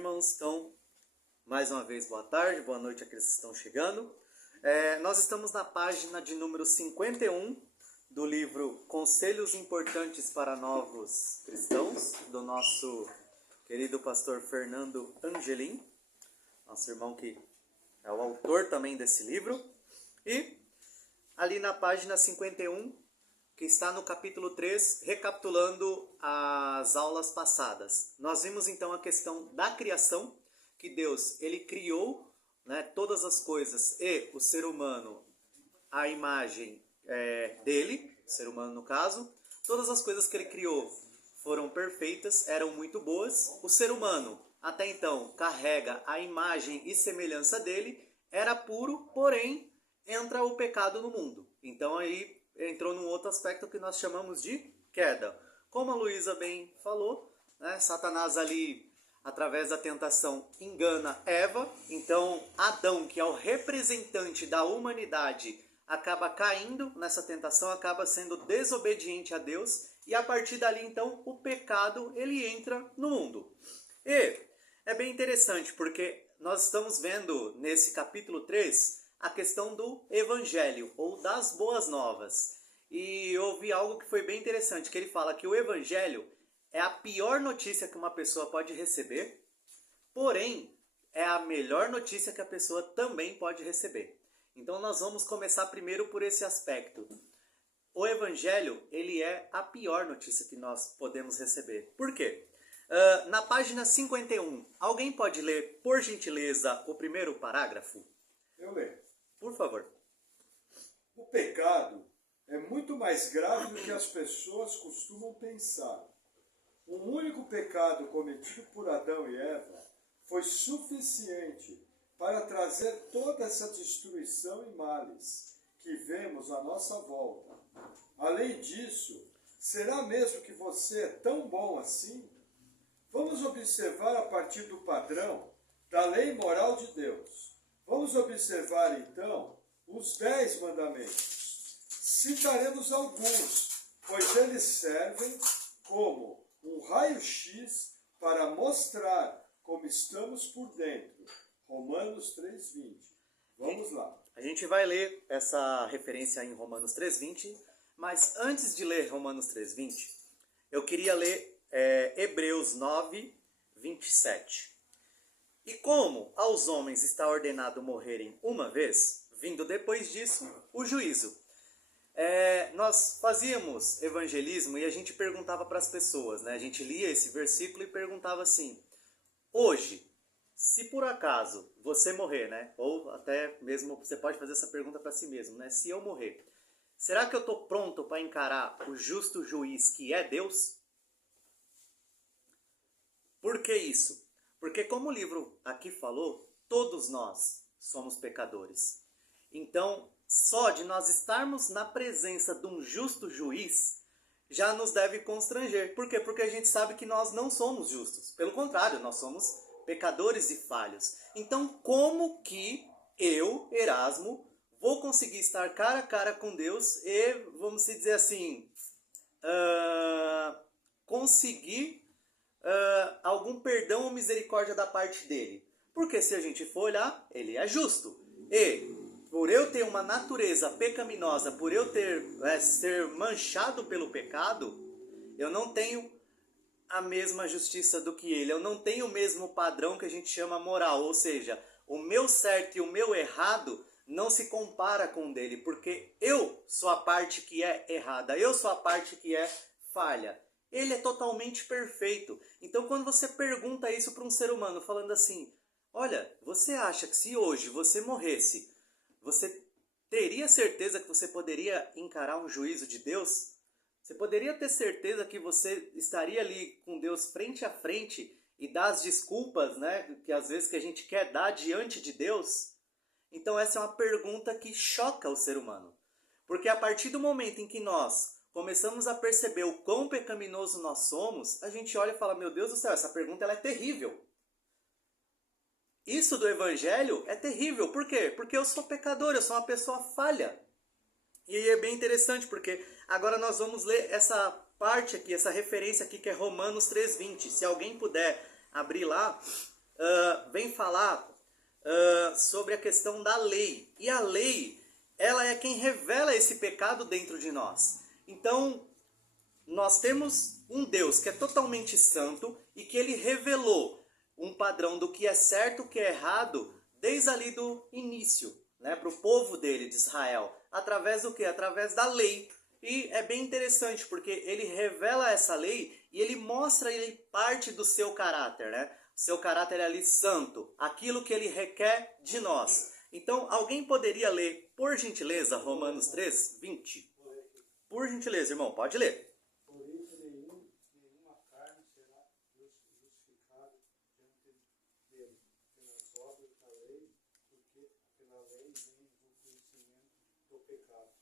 irmãos. Então, mais uma vez, boa tarde, boa noite àqueles que estão chegando. Nós estamos na página de número 51 do livro Conselhos Importantes para Novos Cristãos, do nosso querido pastor Fernando Angelim, nosso irmão que é o autor também desse livro. E ali na página 51, que está no capítulo 3, recapitulando as aulas passadas. Nós vimos então a questão da criação, que Deus ele criou, né, todas as coisas e o ser humano, a imagem dele, o ser humano no caso, todas as coisas que ele criou foram perfeitas, eram muito boas. O ser humano, até então, carrega a imagem e semelhança dele, era puro, porém, entra o pecado no mundo. Então aí entrou num outro aspecto que nós chamamos de queda. Como a Luísa bem falou, né, Satanás ali, através da tentação, engana Eva. Então Adão, que é o representante da humanidade, acaba caindo nessa tentação, acaba sendo desobediente a Deus. E a partir dali, então, o pecado ele entra no mundo. E é bem interessante, porque nós estamos vendo nesse capítulo 3 a questão do evangelho, ou das boas novas. E eu ouvi algo que foi bem interessante, que ele fala que o evangelho é a pior notícia que uma pessoa pode receber, porém, é a melhor notícia que a pessoa também pode receber. Então nós vamos começar primeiro por esse aspecto. O evangelho, ele é a pior notícia que nós podemos receber. Por quê? Na página 51, alguém pode ler, por gentileza, o primeiro parágrafo? Eu leio. Por favor. O pecado é muito mais grave do que as pessoas costumam pensar. Um único pecado cometido por Adão e Eva foi suficiente para trazer toda essa destruição e males que vemos à nossa volta. Além disso, será mesmo que você é tão bom assim? Vamos observar a partir do padrão da lei moral de Deus. Vamos observar então os 10 mandamentos. Citaremos alguns, pois eles servem como um raio-x para mostrar como estamos por dentro. Romanos 3,20. Vamos lá. A gente vai ler essa referência em Romanos 3,20, mas antes de ler Romanos 3,20, eu queria ler Hebreus 9:27. E como aos homens está ordenado morrerem uma vez, vindo depois disso o juízo. Nós fazíamos evangelismo e a gente perguntava para as pessoas, né? A gente lia esse versículo e perguntava assim: hoje, se por acaso você morrer, né? Ou até mesmo você pode fazer essa pergunta para si mesmo, né? Se eu morrer, será que eu estou pronto para encarar o justo juiz que é Deus? Por que isso? Porque como o livro aqui falou, todos nós somos pecadores. Então, só de nós estarmos na presença de um justo juiz, já nos deve constranger. Por quê? Porque a gente sabe que nós não somos justos. Pelo contrário, nós somos pecadores e falhos. Então, como que eu, Erasmo, vou conseguir estar cara a cara com Deus e, vamos dizer assim, conseguir algum perdão ou misericórdia da parte dele? Porque se a gente for olhar, ele é justo. E por eu ter uma natureza pecaminosa, por eu ser manchado pelo pecado, eu não tenho a mesma justiça do que ele. Eu não tenho o mesmo padrão que a gente chama moral. Ou seja, o meu certo e o meu errado não se compara com o dele. Porque eu sou a parte que é errada. Eu sou a parte que é falha. Ele é totalmente perfeito. Então quando você pergunta isso para um ser humano, falando assim: olha, você acha que se hoje você morresse, você teria certeza que você poderia encarar um juízo de Deus? Você poderia ter certeza que você estaria ali com Deus frente a frente e dar as desculpas, né, que às vezes que a gente quer dar diante de Deus? Então essa é uma pergunta que choca o ser humano. Porque a partir do momento em que nós começamos a perceber o quão pecaminoso nós somos, a gente olha e fala: meu Deus do céu, essa pergunta ela é terrível. Isso do evangelho é terrível. Por quê? Porque eu sou pecador, eu sou uma pessoa falha. E é bem interessante, porque agora nós vamos ler essa parte aqui, essa referência aqui que é Romanos 3,20. Se alguém puder abrir lá, vem falar sobre a questão da lei. E a lei, ela é quem revela esse pecado dentro de nós. Então, nós temos um Deus que é totalmente santo e que ele revelou um padrão do que é certo, o que é errado, desde ali do início, né, para o povo dele, de Israel. Através do quê? Através da lei. E é bem interessante, porque ele revela essa lei e ele mostra ele parte do seu caráter, né? Seu caráter é ali santo, aquilo que ele requer de nós. Então, alguém poderia ler, por gentileza, Romanos 3, 20? Por gentileza, irmão, pode ler. Por isso nenhuma carne será justificada diante dele pelas obras da lei, porque pela lei vem o conhecimento do pecado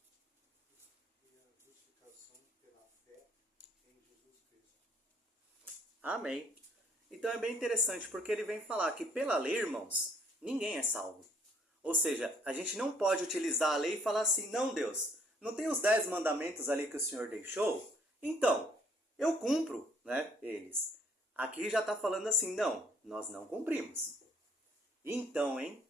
e a justificação pela fé em Jesus Cristo. Amém. Então é bem interessante, porque ele vem falar que pela lei, irmãos, ninguém é salvo. Ou seja, a gente não pode utilizar a lei e falar assim, não, Deus, não tem os 10 mandamentos ali que o Senhor deixou? Então, eu cumpro, né, eles. Aqui já está falando assim, não, nós não cumprimos. Então, hein,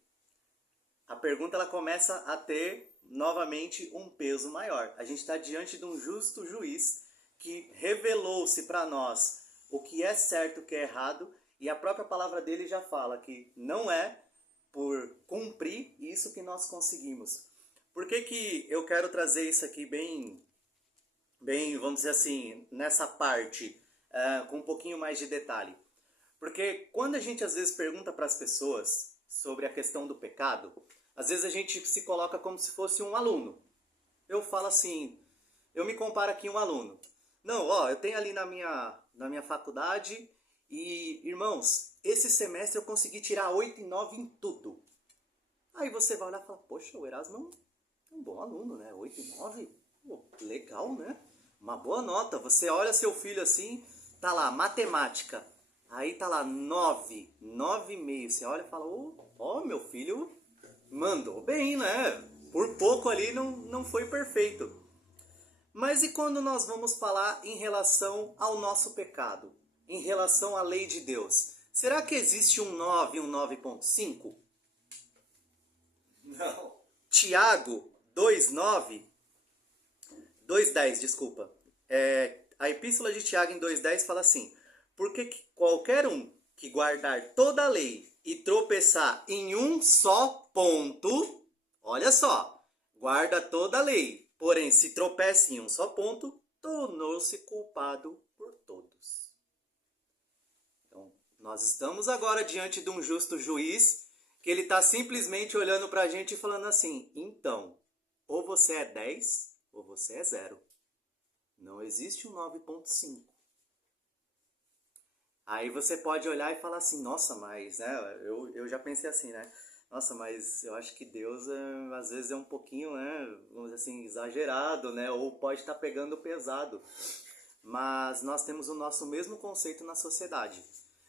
a pergunta ela começa a ter novamente um peso maior. A gente está diante de um justo juiz que revelou-se para nós o que é certo, o que é errado, e a própria palavra dele já fala que não é por cumprir isso que nós conseguimos. Por que eu quero trazer isso aqui bem, vamos dizer assim, nessa parte, com um pouquinho mais de detalhe? Porque quando a gente às vezes pergunta para as pessoas sobre a questão do pecado, às vezes a gente se coloca como se fosse um aluno. Eu falo assim, eu me comparo aqui um aluno. Não, ó, eu tenho ali na minha faculdade e, irmãos, esse semestre eu consegui tirar 8 e 9 em tudo. Aí você vai olhar e fala, poxa, o Erasmo é um bom aluno, né? 8 e 9, pô, legal, né? Uma boa nota. Você olha seu filho assim, tá lá, matemática. Aí tá lá, 9, 9,5. Você olha e fala, ó, meu filho mandou bem, né? Por pouco ali não foi perfeito. Mas e quando nós vamos falar em relação ao nosso pecado? Em relação à lei de Deus? Será que existe um 9 e um 9,5? Não. Tiago 2,9, 2,10, desculpa. A epístola de Tiago em 2,10 fala assim, porque qualquer um que guardar toda a lei e tropeçar em um só ponto, olha só, guarda toda a lei, porém se tropeça em um só ponto, tornou-se culpado por todos. Então, nós estamos agora diante de um justo juiz, que ele está simplesmente olhando para a gente e falando assim, então, ou você é 10, ou você é 0. Não existe um 9,5. Aí você pode olhar e falar assim, nossa, mas, né, eu já pensei assim, né, nossa, mas eu acho que Deus às vezes é um pouquinho, né, vamos dizer assim, exagerado, né, ou pode estar pegando pesado. Mas nós temos o nosso mesmo conceito na sociedade.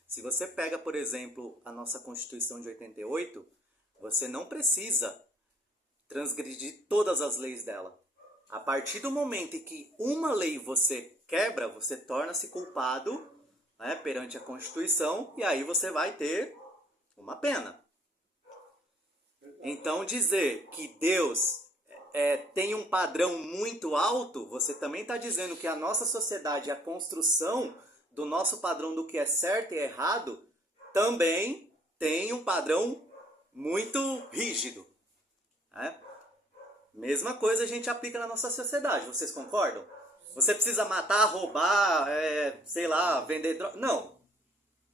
Se você pega, por exemplo, a nossa Constituição de 88, você não precisa transgredir todas as leis dela. A partir do momento em que uma lei você quebra, você torna-se culpado, né, perante a Constituição, e aí você vai ter uma pena. Então dizer que Deus tem um padrão muito alto, você também está dizendo que a nossa sociedade, a construção do nosso padrão do que é certo e errado, também tem um padrão muito rígido. Né? Mesma coisa a gente aplica na nossa sociedade, vocês concordam? Você precisa matar, roubar, sei lá, vender droga. Não.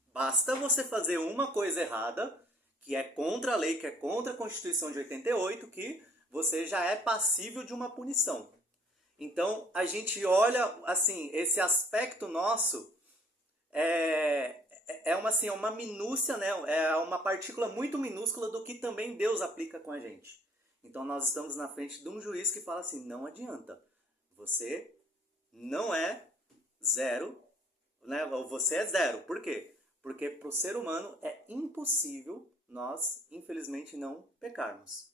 Basta você fazer uma coisa errada, que é contra a lei, que é contra a Constituição de 88, que você já é passível de uma punição. Então, a gente olha, assim, esse aspecto nosso é uma minúcia, né? É uma partícula muito minúscula do que também Deus aplica com a gente. Então, nós estamos na frente de um juiz que fala assim, não adianta, você não é 0, né? Você é 0. Por quê? Porque para o ser humano é impossível nós, infelizmente, não pecarmos.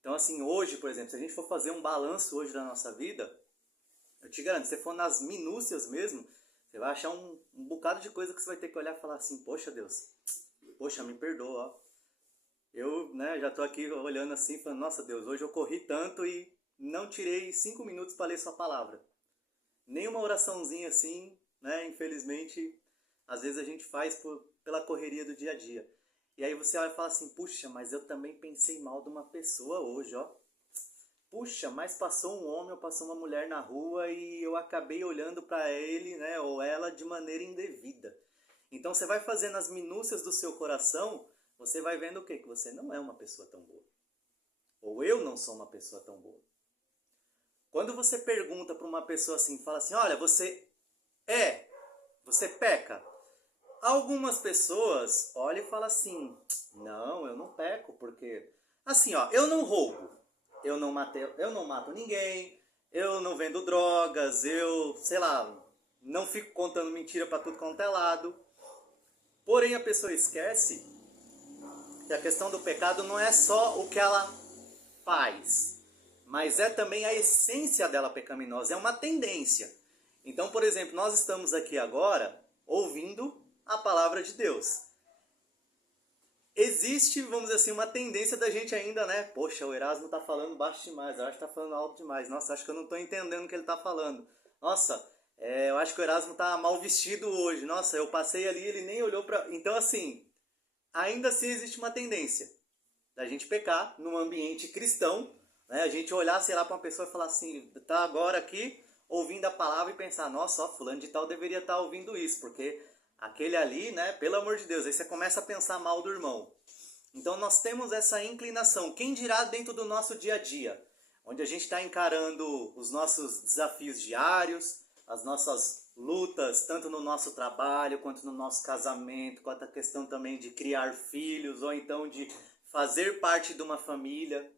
Então, assim, hoje, por exemplo, se a gente for fazer um balanço hoje da nossa vida, eu te garanto, se você for nas minúcias mesmo, você vai achar um bocado de coisa que você vai ter que olhar e falar assim, poxa Deus, poxa, me perdoa, ó. Eu, né, já tô aqui olhando assim, falando, nossa Deus, hoje eu corri tanto e não tirei 5 minutos para ler sua palavra. Nem uma oraçãozinha assim, né, infelizmente, às vezes a gente faz pela correria do dia a dia. E aí você olha e fala assim, puxa, mas eu também pensei mal de uma pessoa hoje, ó. Puxa, mas passou um homem ou passou uma mulher na rua e eu acabei olhando para ele, né, ou ela de maneira indevida. Então você vai fazendo as minúcias do seu coração, você vai vendo o quê? Que você não é uma pessoa tão boa. Ou eu não sou uma pessoa tão boa. Quando você pergunta para uma pessoa assim, fala assim, olha, você peca. Algumas pessoas olham e falam assim, não, eu não peco, porque... Assim, ó, eu não roubo. Eu não mato ninguém, eu não vendo drogas, eu, sei lá, não fico contando mentira para tudo quanto é lado. Porém, a pessoa esquece que a questão do pecado não é só o que ela faz, mas é também a essência dela pecaminosa, é uma tendência. Então, por exemplo, nós estamos aqui agora ouvindo a palavra de Deus. Existe, vamos dizer assim, uma tendência da gente ainda, né? Poxa, o Erasmo tá falando baixo demais, eu acho que tá falando alto demais. Nossa, acho que eu não tô entendendo o que ele tá falando. Nossa, eu acho que o Erasmo tá mal vestido hoje. Nossa, eu passei ali, ele nem olhou pra... Então, assim, ainda assim existe uma tendência da gente pecar num ambiente cristão, né? A gente olhar, sei lá, pra uma pessoa e falar assim, tá agora aqui ouvindo a palavra e pensar, nossa, ó, fulano de tal deveria estar ouvindo isso, porque... aquele ali, né, pelo amor de Deus, aí você começa a pensar mal do irmão. Então nós temos essa inclinação. Quem dirá dentro do nosso dia a dia? Onde a gente está encarando os nossos desafios diários, as nossas lutas, tanto no nosso trabalho, quanto no nosso casamento, quanto a questão também de criar filhos, ou então de fazer parte de uma família.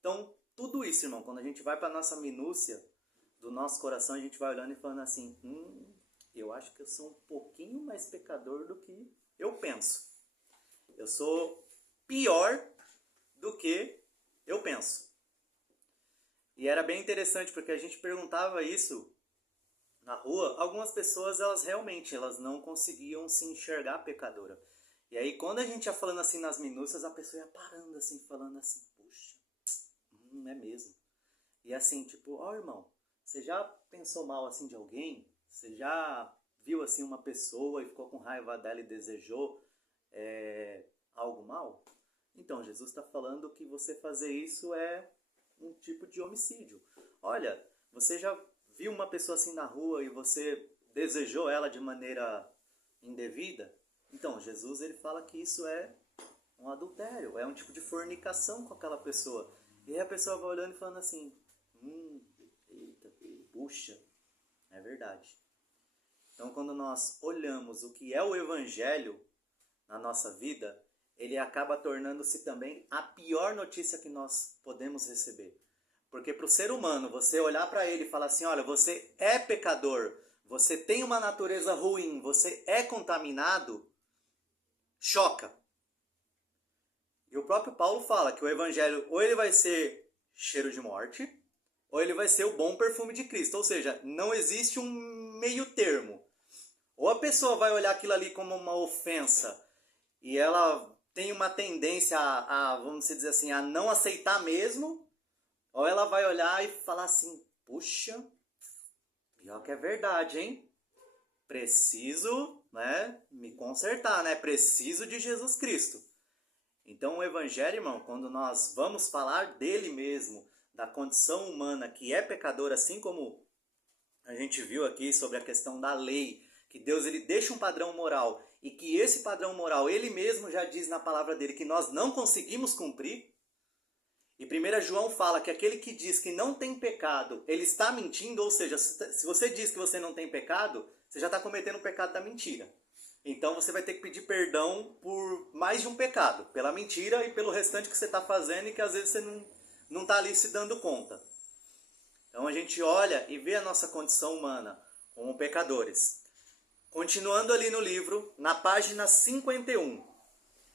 Então, tudo isso, irmão, quando a gente vai para a nossa minúcia do nosso coração, a gente vai olhando e falando assim, eu acho que eu sou um pouquinho mais pecador do que eu penso. Eu sou pior do que eu penso. E era bem interessante porque a gente perguntava isso na rua. Algumas pessoas, elas não conseguiam se enxergar pecadora. E aí quando a gente ia falando assim nas minúcias, a pessoa ia parando assim, falando assim, puxa, é mesmo. E assim, tipo, ó irmão, você já pensou mal assim de alguém? Você já viu assim uma pessoa e ficou com raiva dela e desejou algo mal? Então, Jesus está falando que você fazer isso é um tipo de homicídio. Olha, você já viu uma pessoa assim na rua e você desejou ela de maneira indevida? Então, Jesus ele fala que isso é um adultério, é um tipo de fornicação com aquela pessoa. E aí a pessoa vai olhando e falando assim, eita, puxa, é verdade. Então, quando nós olhamos o que é o Evangelho na nossa vida, ele acaba tornando-se também a pior notícia que nós podemos receber. Porque para o ser humano, você olhar para ele e falar assim, olha, você é pecador, você tem uma natureza ruim, você é contaminado, choca. E o próprio Paulo fala que o Evangelho ou ele vai ser cheiro de morte, ou ele vai ser o bom perfume de Cristo. Ou seja, não existe um meio termo. Ou a pessoa vai olhar aquilo ali como uma ofensa e ela tem uma tendência vamos dizer assim, a não aceitar mesmo, ou ela vai olhar e falar assim, puxa, pior que é verdade, hein? Preciso, né, me consertar, né? Preciso de Jesus Cristo. Então o Evangelho, irmão, quando nós vamos falar dele mesmo, da condição humana que é pecadora, assim como a gente viu aqui sobre a questão da lei, que Deus ele deixa um padrão moral e que esse padrão moral ele mesmo já diz na palavra dele que nós não conseguimos cumprir. E 1 João fala que aquele que diz que não tem pecado, ele está mentindo, ou seja, se você diz que você não tem pecado, você já está cometendo o pecado da mentira. Então você vai ter que pedir perdão por mais de um pecado, pela mentira e pelo restante que você está fazendo e que às vezes você não está ali se dando conta. Então a gente olha e vê a nossa condição humana como pecadores. Continuando ali no livro, na página 51,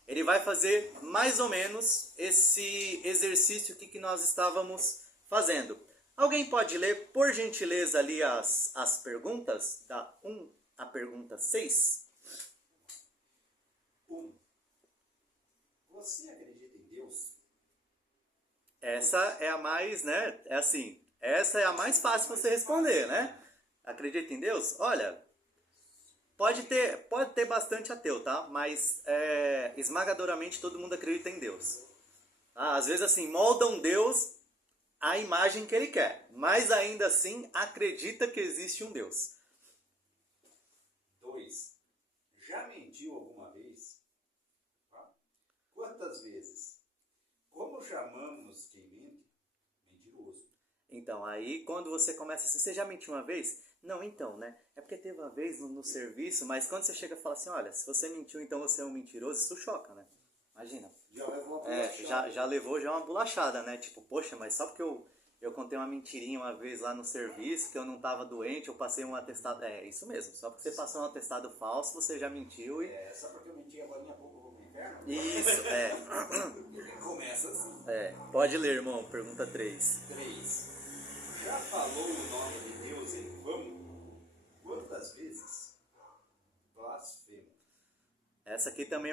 ele vai fazer mais ou menos esse exercício que nós estávamos fazendo. Alguém pode ler, por gentileza, ali as perguntas, da 1 à pergunta 6? 1. Você acredita em Deus? Essa é a mais, né? É assim, essa é a mais fácil você responder, né? Acredita em Deus? Olha, pode ter bastante ateu, tá? Mas esmagadoramente todo mundo acredita em Deus. Ah, às vezes assim, moldam Deus à imagem que ele quer, mas ainda assim acredita que existe um Deus. 2. Já mentiu alguma vez? Tá? Quantas vezes? Como chamamos quem mente? Mentiroso. Então, aí quando você começa assim, você já mentiu uma vez? Não, então, né? É porque teve uma vez no serviço, mas quando você chega e fala assim, olha, se você mentiu, então você é um mentiroso, isso choca, né? Imagina. Já levou uma Já levou já uma bolachada, né? Tipo, poxa, mas só porque eu contei uma mentirinha uma vez lá no serviço, que eu não tava doente, eu passei um atestado. É, isso mesmo. Só porque você passou um atestado falso, você já mentiu e... Só porque eu menti agora, a pouco eu vou pro inferno? Isso, Começa assim. Pode ler, irmão. Pergunta 3. 3. Já falou o nome de Deus em vão? Quantas vezes? Blasfemo. Essa aqui também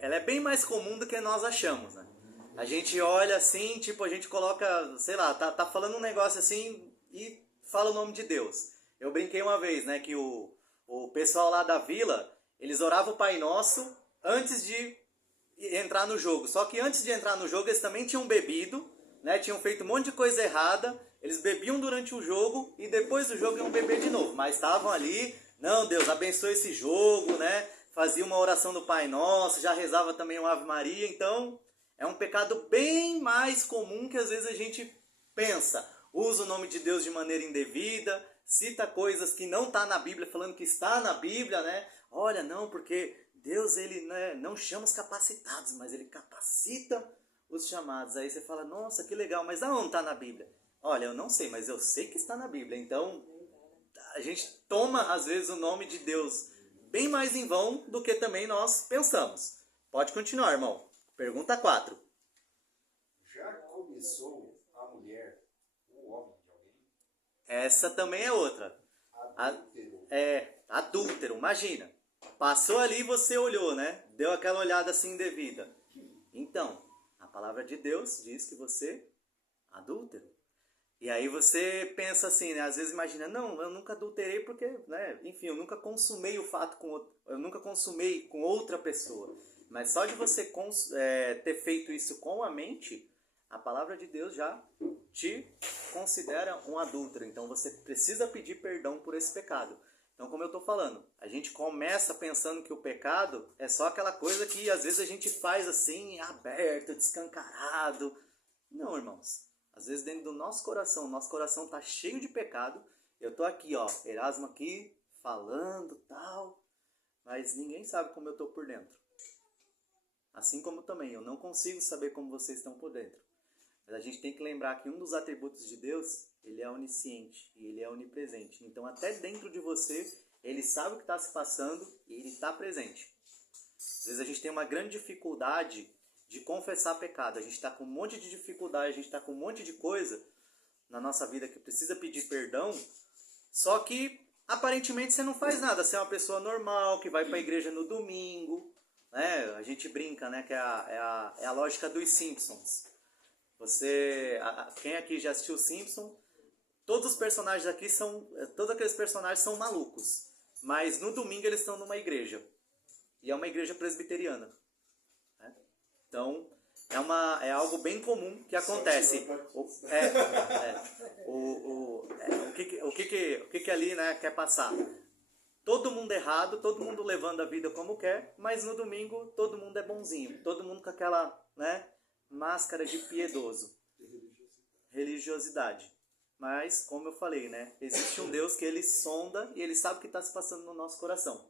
ela é bem mais comum do que nós achamos, né? A gente olha assim, tipo, a gente coloca, sei lá, tá falando um negócio assim e fala o nome de Deus. Eu brinquei uma vez, né, que o pessoal lá da vila, eles oravam o Pai Nosso antes de entrar no jogo. Só que antes de entrar no jogo, eles também tinham bebido, né, tinham feito um monte de coisa errada, eles bebiam durante o jogo e depois do jogo iam beber de novo. Mas estavam ali, não, Deus, abençoe esse jogo, né? Fazia uma oração do Pai Nosso, já rezava também o Ave Maria, então é um pecado bem mais comum que às vezes a gente pensa, usa o nome de Deus de maneira indevida, cita coisas que não está na Bíblia, falando que está na Bíblia, né? Olha, não, porque Deus ele, né, não chama os capacitados, mas ele capacita os chamados. Aí você fala, nossa, que legal, mas aonde está na Bíblia? Olha, eu não sei, mas eu sei que está na Bíblia, então a gente toma às vezes o nome de Deus bem mais em vão do que também nós pensamos. Pode continuar, irmão. Pergunta 4. Já cobiçou a mulher, o homem de alguém? Essa também é outra. Adúltero. Adúltero, imagina. Passou ali e você olhou, né? Deu aquela olhada assim indevida. Então, a palavra de Deus diz que você é adúltero. E aí você pensa assim, né? Às vezes imagina, não, eu nunca adulterei porque, né? Enfim, eu nunca consumei o fato eu nunca consumei com outra pessoa. Mas só de você ter feito isso com a mente, a palavra de Deus já te considera um adúltero. Então você precisa pedir perdão por esse pecado. Então, como eu estou falando, a gente começa pensando que o pecado é só aquela coisa que às vezes a gente faz assim, aberto, descancarado. Não, irmãos. Às vezes dentro do nosso coração está cheio de pecado. Eu estou aqui, ó, Erasmo aqui, falando, tal, mas ninguém sabe como eu estou por dentro. Assim como também, eu não consigo saber como vocês estão por dentro. Mas a gente tem que lembrar que um dos atributos de Deus, ele é onisciente e ele é onipresente. Então até dentro de você, ele sabe o que está se passando e ele está presente. Às vezes a gente tem uma grande dificuldade de confessar pecado. A gente está com um monte de dificuldade, a gente está com um monte de coisa na nossa vida que precisa pedir perdão, só que aparentemente você não faz nada. Você é uma pessoa normal, que vai para a igreja no domingo, né? A gente brinca, né, que é a lógica dos Simpsons. Quem aqui já assistiu Simpsons? Todos os personagens aqui todos aqueles personagens são malucos, mas no domingo eles estão numa igreja, e é uma igreja presbiteriana. Então, é algo bem comum que acontece. O que ali, né, quer passar? Todo mundo errado, todo mundo levando a vida como quer, mas no domingo todo mundo é bonzinho. Todo mundo com aquela, né, máscara de piedoso. Religiosidade. Mas, como eu falei, né, existe um Deus que ele sonda e ele sabe o que está se passando no nosso coração.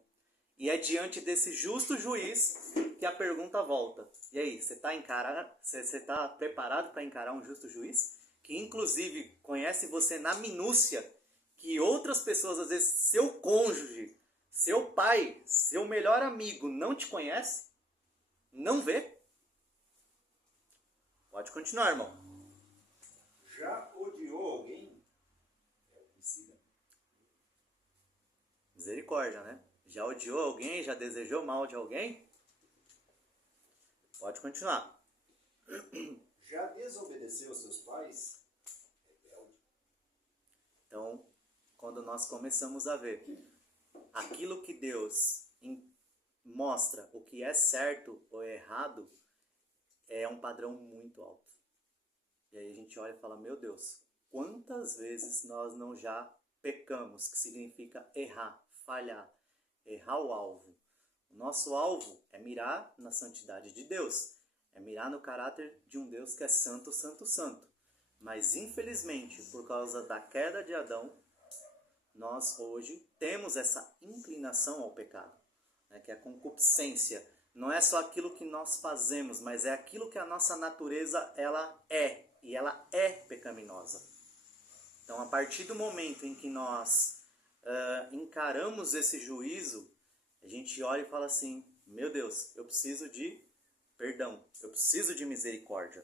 E é diante desse justo juiz que a pergunta volta. E aí, você está preparado para encarar um justo juiz? Que inclusive conhece você na minúcia, que outras pessoas, às vezes seu cônjuge, seu pai, seu melhor amigo não te conhece? Não vê? Pode continuar, irmão. Já odiou alguém? É homicida. Misericórdia, né? Já odiou alguém? Já desejou mal de alguém? Pode continuar. Já desobedeceu seus pais? Rebelde. Então, quando nós começamos a ver aquilo que Deus mostra, o que é certo ou errado, é um padrão muito alto. E aí a gente olha e fala, meu Deus, quantas vezes nós não já pecamos, que significa errar, falhar, errar o alvo. O nosso alvo é mirar na santidade de Deus, é mirar no caráter de um Deus que é santo, santo, santo. Mas infelizmente, por causa da queda de Adão, nós hoje temos essa inclinação ao pecado, né, que é a concupiscência. Não é só aquilo que nós fazemos, mas é aquilo que a nossa natureza ela é, e ela é pecaminosa. Então, a partir do momento em que nós encaramos esse juízo, a gente olha e fala assim, meu Deus, eu preciso de perdão, eu preciso de misericórdia.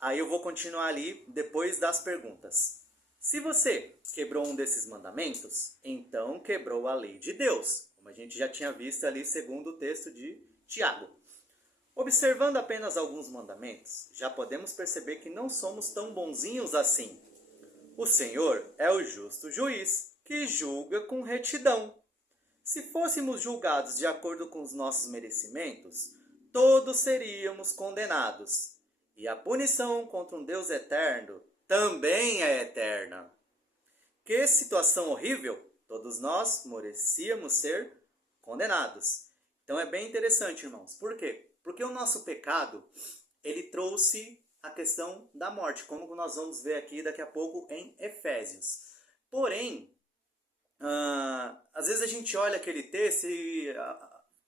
Aí eu vou continuar ali depois das perguntas. Se você quebrou um desses mandamentos, então quebrou a lei de Deus, como a gente já tinha visto ali segundo o texto de Tiago. Observando apenas alguns mandamentos, já podemos perceber que não somos tão bonzinhos assim. O Senhor é o justo juiz, que julga com retidão. Se fôssemos julgados de acordo com os nossos merecimentos, todos seríamos condenados. E a punição contra um Deus eterno também é eterna. Que situação horrível! Todos nós merecíamos ser condenados. Então é bem interessante, irmãos. Por quê? Porque o nosso pecado, ele trouxe a questão da morte, como nós vamos ver aqui daqui a pouco em Efésios. Porém, às vezes a gente olha aquele texto e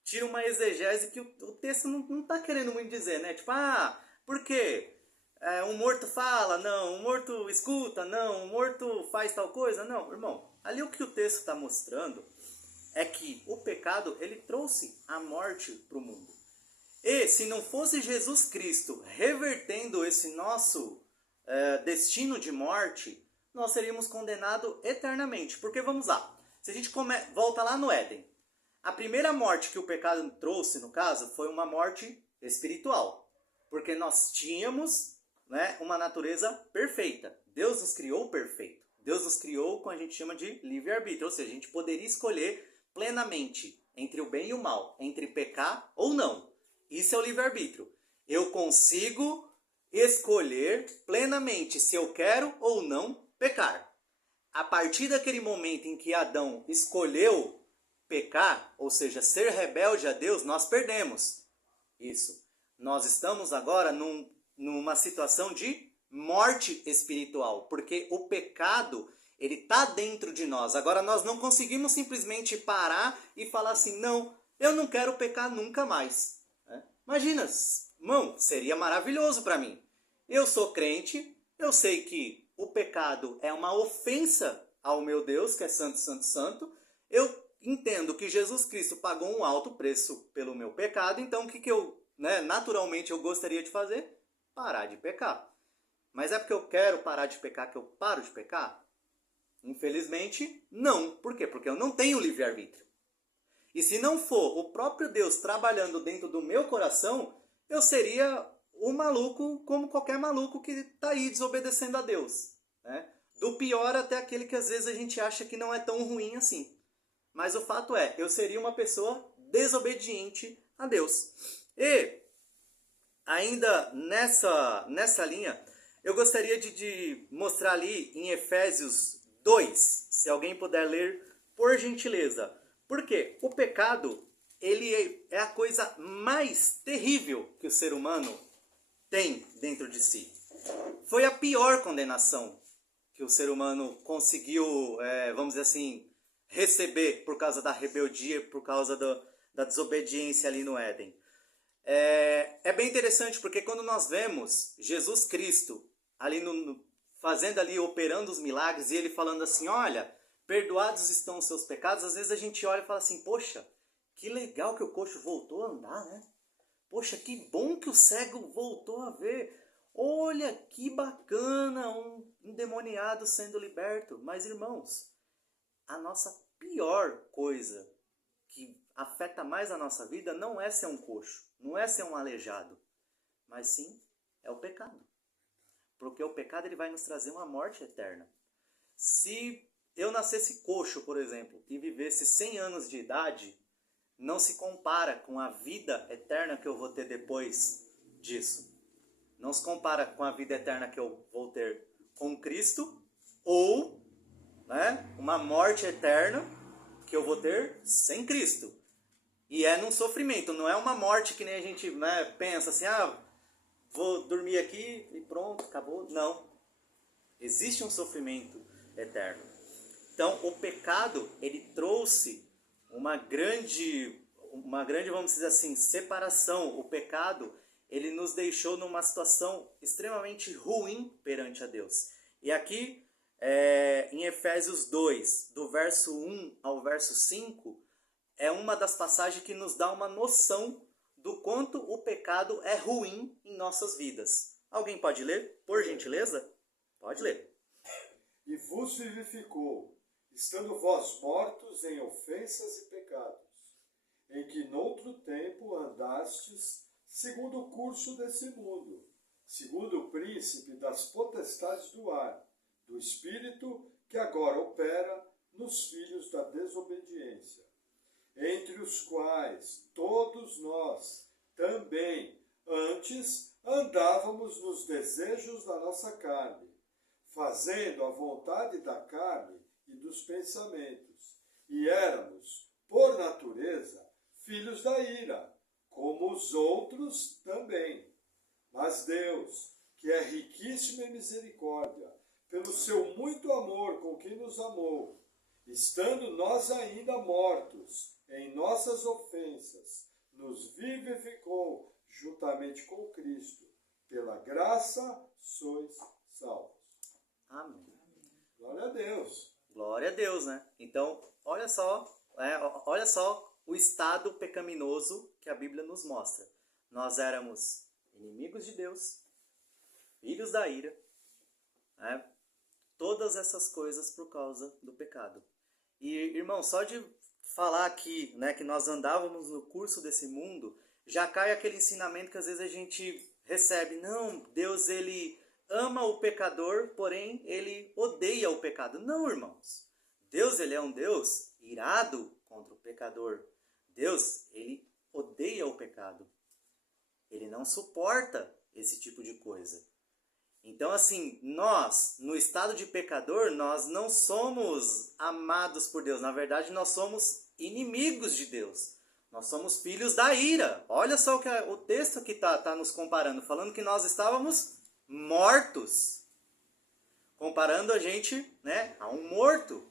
tira uma exegese que o texto não está querendo muito dizer, né? Tipo, por quê? Um morto fala? Não. Um morto escuta? Não. Um morto faz tal coisa? Não. Irmão, ali o que o texto está mostrando é que o pecado, ele trouxe a morte para o mundo. E se não fosse Jesus Cristo revertendo esse nosso destino de morte, nós seríamos condenados eternamente. Porque vamos lá, se a gente volta lá no Éden, a primeira morte que o pecado trouxe, no caso, foi uma morte espiritual. Porque nós tínhamos, né, uma natureza perfeita. Deus nos criou perfeito. Deus nos criou com a gente chama de livre-arbítrio. Ou seja, a gente poderia escolher plenamente entre o bem e o mal, entre pecar ou não. Isso é o livre-arbítrio. Eu consigo escolher plenamente se eu quero ou não pecar. A partir daquele momento em que Adão escolheu pecar, ou seja, ser rebelde a Deus, nós perdemos isso. Nós estamos agora numa situação de morte espiritual, porque o pecado, ele está dentro de nós. Agora nós não conseguimos simplesmente parar e falar assim, não, eu não quero pecar nunca mais. Imagina, irmão, seria maravilhoso para mim. Eu sou crente, eu sei que o pecado é uma ofensa ao meu Deus, que é santo, santo, santo. Eu entendo que Jesus Cristo pagou um alto preço pelo meu pecado, então o que eu, naturalmente eu gostaria de fazer? Parar de pecar. Mas é porque eu quero parar de pecar que eu paro de pecar? Infelizmente, não. Por quê? Porque eu não tenho livre-arbítrio. E se não for o próprio Deus trabalhando dentro do meu coração, eu seria um maluco como qualquer maluco que está aí desobedecendo a Deus. Né? Do pior até aquele que às vezes a gente acha que não é tão ruim assim. Mas o fato é, eu seria uma pessoa desobediente a Deus. E, ainda nessa linha, eu gostaria de mostrar ali em Efésios 2, se alguém puder ler, por gentileza. Por quê? O pecado, ele é a coisa mais terrível que o ser humano tem dentro de si. Foi a pior condenação que o ser humano conseguiu, vamos dizer assim, receber por causa da rebeldia, por causa da desobediência ali no Éden. É bem interessante porque quando nós vemos Jesus Cristo ali fazendo ali, operando os milagres, e ele falando assim, olha, perdoados estão os seus pecados, às vezes a gente olha e fala assim, poxa, que legal que o coxo voltou a andar, né? Poxa, que bom que o cego voltou a ver. Olha, que bacana, um endemoniado sendo liberto. Mas, irmãos, a nossa pior coisa que afeta mais a nossa vida não é ser um coxo, não é ser um aleijado, mas sim é o pecado. Porque o pecado ele vai nos trazer uma morte eterna. Se eu nascesse coxo, por exemplo, e vivesse 100 anos de idade, não se compara com a vida eterna que eu vou ter depois disso. Não se compara com a vida eterna que eu vou ter com Cristo ou, né, uma morte eterna que eu vou ter sem Cristo. E é num sofrimento, não é uma morte que nem a gente, né, pensa assim, vou dormir aqui e pronto, acabou. Não. Existe um sofrimento eterno. Então, o pecado, ele trouxe uma grande, vamos dizer assim, separação. O pecado, ele nos deixou numa situação extremamente ruim perante a Deus. E aqui, em Efésios 2, do verso 1 ao verso 5, é uma das passagens que nos dá uma noção do quanto o pecado é ruim em nossas vidas. Alguém pode ler, por gentileza? Pode ler. E vos vivificou, estando vós mortos em ofensas e pecados, em que noutro tempo andastes segundo o curso desse mundo, segundo o príncipe das potestades do ar, do espírito que agora opera nos filhos da desobediência, entre os quais todos nós também antes andávamos nos desejos da nossa carne, fazendo a vontade da carne e dos pensamentos, e éramos, por natureza, filhos da ira, como os outros também. Mas Deus, que é riquíssimo em misericórdia, pelo seu muito amor com que nos amou, estando nós ainda mortos em nossas ofensas, nos vivificou juntamente com Cristo. Pela graça sois salvos. Amém. Glória a Deus. Glória a Deus, né? Então, olha só o estado pecaminoso que a Bíblia nos mostra. Nós éramos inimigos de Deus, filhos da ira, né? Todas essas coisas por causa do pecado. E, irmão, só de falar aqui, né, que nós andávamos no curso desse mundo, já cai aquele ensinamento que às vezes a gente recebe. Não, Deus, ele ama o pecador, porém ele odeia o pecado. Não, irmãos. Deus, ele é um Deus irado contra o pecador. Deus, ele odeia o pecado. Ele não suporta esse tipo de coisa. Então, assim, nós, no estado de pecador, nós não somos amados por Deus. Na verdade, nós somos inimigos de Deus. Nós somos filhos da ira. Olha só o texto que está nos comparando, falando que nós estávamos mortos. Comparando a gente, né, a um morto.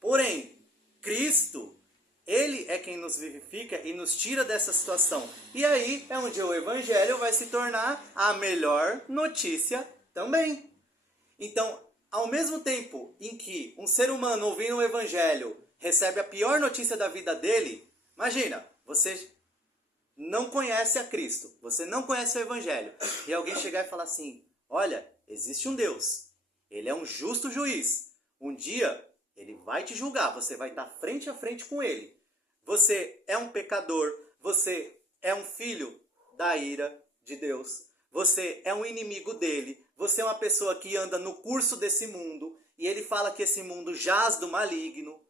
Porém, Cristo, ele é quem nos vivifica e nos tira dessa situação. E aí é onde o Evangelho vai se tornar a melhor notícia também. Então, ao mesmo tempo em que um ser humano ouvindo o Evangelho recebe a pior notícia da vida dele, imagina, você não conhece a Cristo, você não conhece o Evangelho, e alguém chegar e falar assim, olha, existe um Deus, ele é um justo juiz, um dia ele vai te julgar, você vai estar frente a frente com ele. Você é um pecador, você é um filho da ira de Deus, você é um inimigo dele, você é uma pessoa que anda no curso desse mundo, e ele fala que esse mundo jaz do maligno.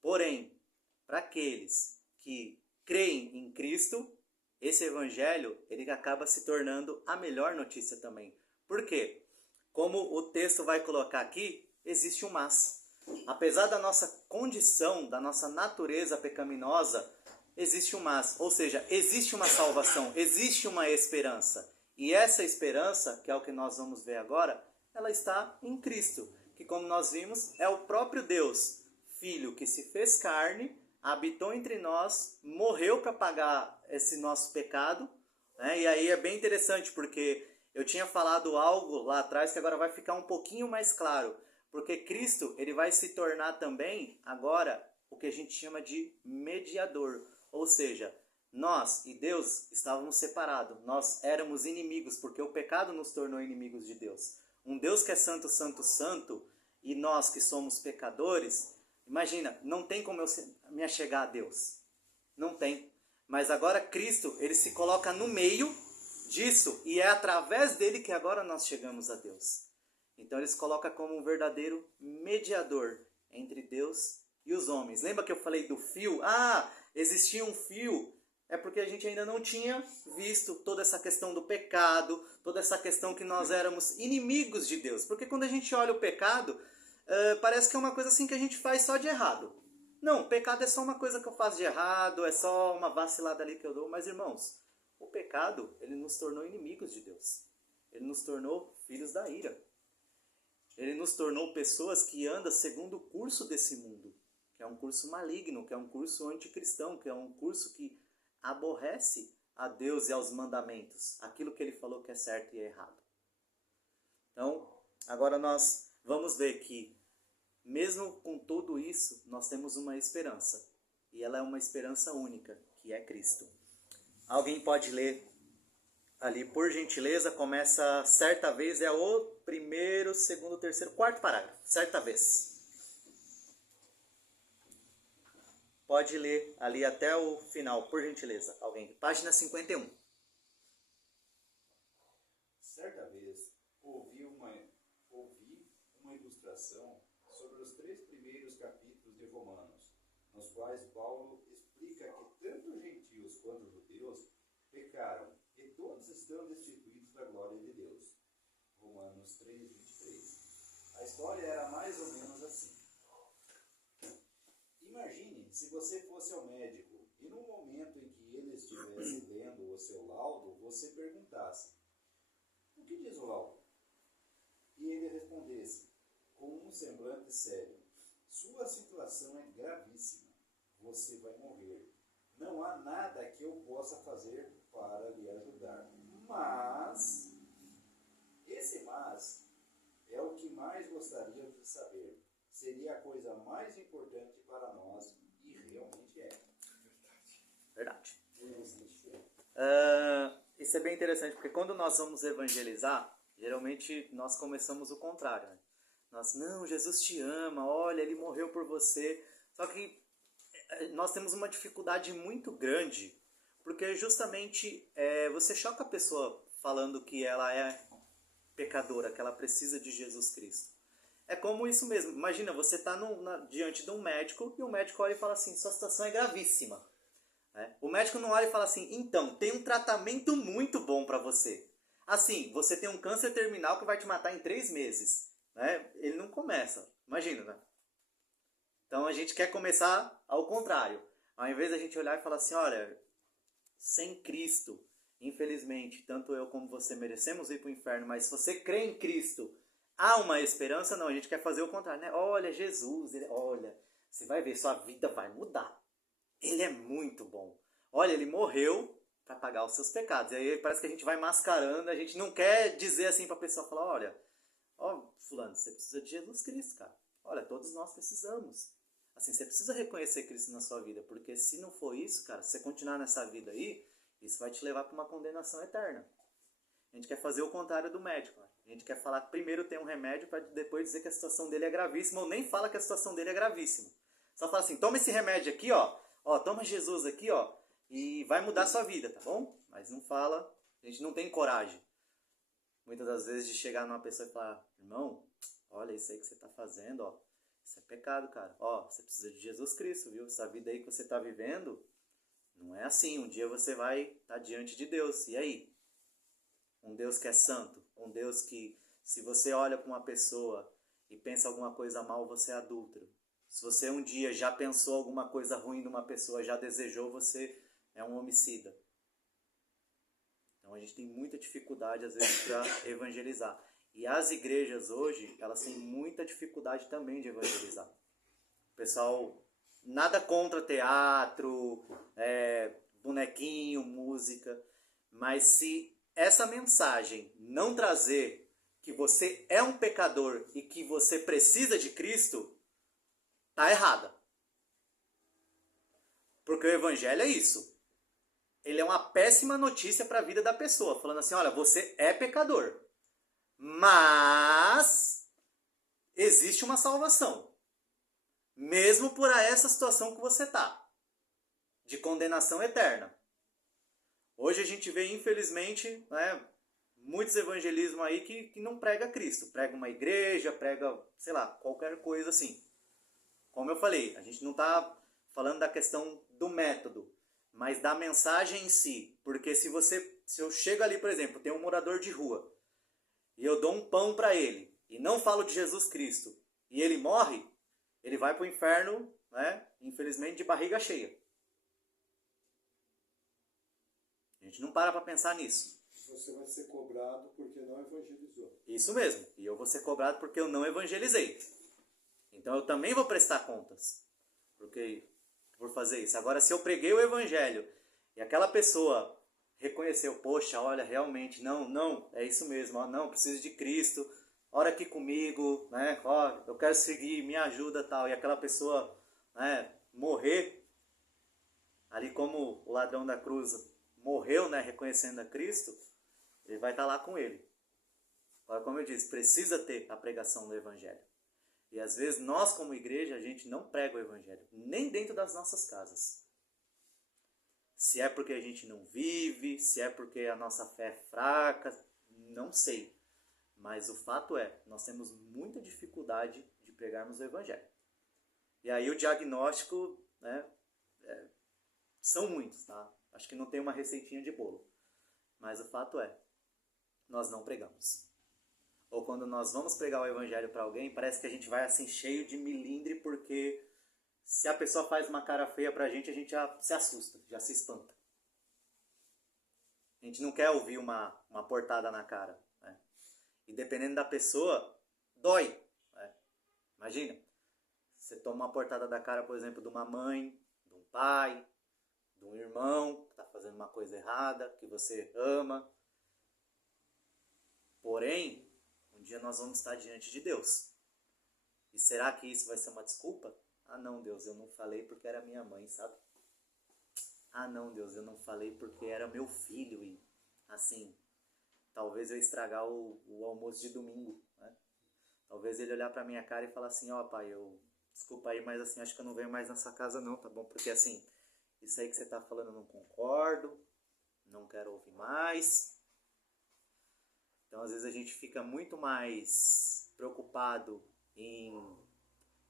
Porém, para aqueles que creem em Cristo, esse evangelho ele acaba se tornando a melhor notícia também. Por quê? Como o texto vai colocar aqui, existe um mas. Apesar da nossa condição, da nossa natureza pecaminosa, existe um mas. Ou seja, existe uma salvação, existe uma esperança. E essa esperança, que é o que nós vamos ver agora, ela está em Cristo, que como nós vimos, é o próprio Deus, Filho que se fez carne, habitou entre nós, morreu para pagar esse nosso pecado, né? E aí é bem interessante, porque eu tinha falado algo lá atrás que agora vai ficar um pouquinho mais claro, porque Cristo ele vai se tornar também, agora, o que a gente chama de mediador, ou seja, nós e Deus estávamos separados, nós éramos inimigos, porque o pecado nos tornou inimigos de Deus. Um Deus que é santo, santo, santo, e nós que somos pecadores, Imagina, não tem como eu me achegar a Deus. Não tem. Mas agora Cristo, ele se coloca no meio disso. E é através dele que agora nós chegamos a Deus. Então ele se coloca como um verdadeiro mediador entre Deus e os homens. Lembra que eu falei do fio? Ah, existia um fio. É porque a gente ainda não tinha visto toda essa questão do pecado, toda essa questão que nós éramos inimigos de Deus. Porque quando a gente olha o pecado, parece que é uma coisa assim que a gente faz só de errado. Não, pecado é só uma coisa que eu faço de errado, é só uma vacilada ali que eu dou. Mas, irmãos, o pecado, ele nos tornou inimigos de Deus. Ele nos tornou filhos da ira. Ele nos tornou pessoas que andam segundo o curso desse mundo, que é um curso maligno, que é um curso anticristão, que é um curso que aborrece a Deus e aos mandamentos, aquilo que ele falou que é certo e é errado. Então, agora nós vamos ver que, mesmo com tudo isso, nós temos uma esperança, e ela é uma esperança única, que é Cristo. Alguém pode ler ali, por gentileza, começa certa vez, é o primeiro, segundo, terceiro, quarto parágrafo, certa vez. Pode ler ali até o final, por gentileza, alguém. Página 51. Certa vez, ouvi uma ilustração sobre os 3 primeiros capítulos de Romanos, nos quais Paulo explica que tanto os gentios quanto os judeus pecaram e todos estão destituídos da glória de Deus. Romanos 3, 23. A história era mais ou menos assim. Imagine se você fosse ao médico e no momento em que ele estivesse lendo o seu laudo, você perguntasse: o que diz o laudo? E ele respondesse, com um semblante sério: sua situação é gravíssima. Você vai morrer. Não há nada que eu possa fazer para lhe ajudar. Mas, esse mas é o que mais gostaríamos de saber. Seria a coisa mais importante para nós e realmente é. Verdade. Isso é bem interessante, porque quando nós vamos evangelizar, geralmente nós começamos o contrário. Né? Não, Jesus te ama, olha, ele morreu por você. Só que nós temos uma dificuldade muito grande, porque justamente você choca a pessoa falando que ela é pecadora, que ela precisa de Jesus Cristo. É como isso mesmo. Imagina, você está diante de um médico e o médico olha e fala assim: sua situação é gravíssima. O médico não olha e fala assim: então, tem um tratamento muito bom para você. Assim, você tem um câncer terminal que vai te matar em 3 meses. Ele não começa. Imagina, né? Então a gente quer começar ao contrário. Ao invés da gente olhar e falar assim: olha, sem Cristo, infelizmente, tanto eu como você merecemos ir para o inferno, mas se você crê em Cristo, há uma esperança. Não, a gente quer fazer o contrário, né? Olha, Jesus, olha, você vai ver, sua vida vai mudar. Ele é muito bom. Olha, ele morreu para pagar os seus pecados. E aí parece que a gente vai mascarando, a gente não quer dizer assim para a pessoa, falar: olha, fulano, você precisa de Jesus Cristo, cara. Olha, todos nós precisamos. Assim, você precisa reconhecer Cristo na sua vida, porque se não for isso, cara, se você continuar nessa vida aí, isso vai te levar para uma condenação eterna. A gente quer fazer o contrário do médico. A gente quer falar que primeiro tem um remédio para depois dizer que a situação dele é gravíssima, ou nem fala que a situação dele é gravíssima. Só fala assim: toma esse remédio aqui, toma Jesus aqui, e vai mudar a sua vida, tá bom? Mas não fala, a gente não tem coragem, muitas das vezes, de chegar numa pessoa e falar: irmão, olha isso aí que você está fazendo, isso é pecado, cara. Você precisa de Jesus Cristo, viu? Essa vida aí que você está vivendo, não é assim. Um dia você vai estar diante de Deus. E aí? Um Deus que é santo. Um Deus que, se você olha para uma pessoa e pensa alguma coisa mal, você é adúltero. Se você um dia já pensou alguma coisa ruim de uma pessoa, já desejou, você é um homicida. Então a gente tem muita dificuldade, às vezes, para evangelizar. E as igrejas hoje, elas têm muita dificuldade também de evangelizar. O pessoal, nada contra teatro, bonequinho, música, mas se essa mensagem não trazer que você é um pecador e que você precisa de Cristo, tá errada. Porque o evangelho é isso. Ele é uma péssima notícia para a vida da pessoa, falando assim: olha, você é pecador, mas existe uma salvação. mesmo por essa situação que você está, de condenação eterna. Hoje a gente vê, infelizmente, né, muitos evangelismos aí que não prega Cristo. Prega uma igreja, prega, sei lá, qualquer coisa assim. Como eu falei, a gente não está falando da questão do método, mas da mensagem em si. Porque se eu chego ali, por exemplo, tem um morador de rua, e eu dou um pão para ele, e não falo de Jesus Cristo, e ele morre, ele vai para o inferno, né, infelizmente, de barriga cheia. A gente não para pensar nisso. Você vai ser cobrado porque não evangelizou. Isso mesmo. E eu vou ser cobrado porque eu não evangelizei. Então eu também vou prestar contas por fazer isso. Agora, se eu preguei o evangelho e aquela pessoa reconheceu, poxa, olha, realmente, não, é isso mesmo, ó, não, preciso de Cristo, ora aqui comigo, né, ó, eu quero seguir, me ajuda, tal, e aquela pessoa, né, morrer, ali como o ladrão da cruz morreu, né, reconhecendo a Cristo, ele vai estar lá com ele. Agora, como eu disse, precisa ter a pregação do evangelho. E às vezes nós, como igreja, a gente não prega o evangelho, nem dentro das nossas casas. Se é porque a gente não vive, se é porque a nossa fé é fraca, não sei. Mas o fato é, nós temos muita dificuldade de pregarmos o evangelho. E aí o diagnóstico, né, são muitos, tá? Acho que não tem uma receitinha de bolo. Mas o fato é, nós não pregamos. Ou quando nós vamos pregar o evangelho para alguém, parece que a gente vai assim cheio de milindre, porque se a pessoa faz uma cara feia pra gente, a gente já se assusta, já se espanta. A gente não quer ouvir uma portada na cara, né? E dependendo da pessoa, dói, né? Imagina, você toma uma portada da cara, por exemplo, de uma mãe, de um pai, de um irmão que está fazendo uma coisa errada, que você ama. Porém, um dia nós vamos estar diante de Deus. E será que isso vai ser uma desculpa? Ah, não, Deus, eu não falei porque era minha mãe, sabe? Ah, não, Deus, eu não falei porque era meu filho e, assim, talvez eu estragar o almoço de domingo, né? Talvez ele olhar pra minha cara e falar assim, ó, pai, desculpa aí, mas assim, acho que eu não venho mais nessa casa não, tá bom? Porque, assim, isso aí que você tá falando eu não concordo, não quero ouvir mais. Então, às vezes a gente fica muito mais preocupado em